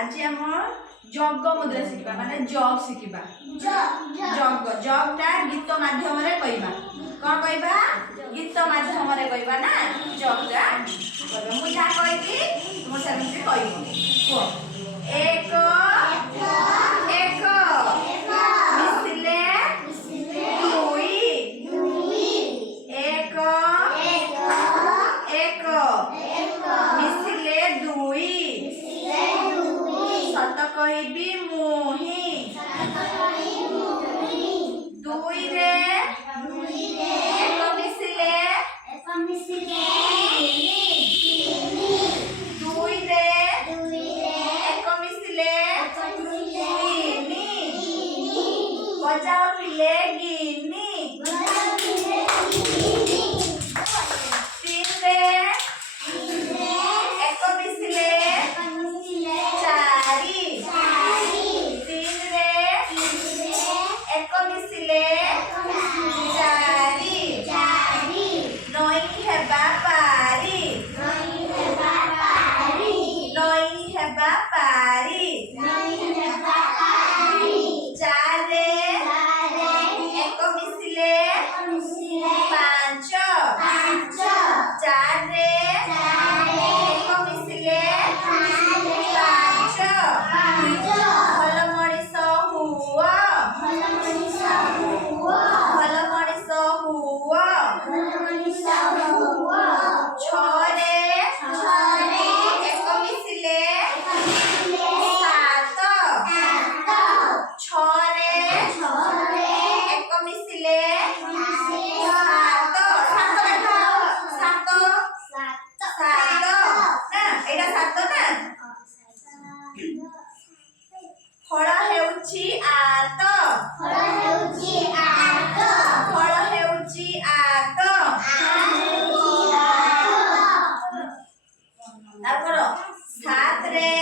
आज आम जग मुद्रा शिखा माने जग शिखा जग जगटा गीत माध्यम रे कहबा कौन कहबा गीत माध्यम रे कहबा ना जगटा कहबा मु जा कहती तुम सेमती कहबो को एक एक मिसले दुई एक एक मिसले दुई सत कहबी मुही दुई रे एक मिसले दुई रे एक मिसले गिनी बजाओ पिले गिनी तीन रे एक मिसले चारी तीन रे एक मिसले चारी नई हेबा पारी नई हेबा पारी चार रे एक मिसले पांच चार रे एक मिसले पांच भल मनीष हुआ भल मनीष हुआ छरे एक मिसले सात छरे एक मिसले सात सात सात ना एटा सात ना फल हेउची आत फल हेउची आत तापर सात रे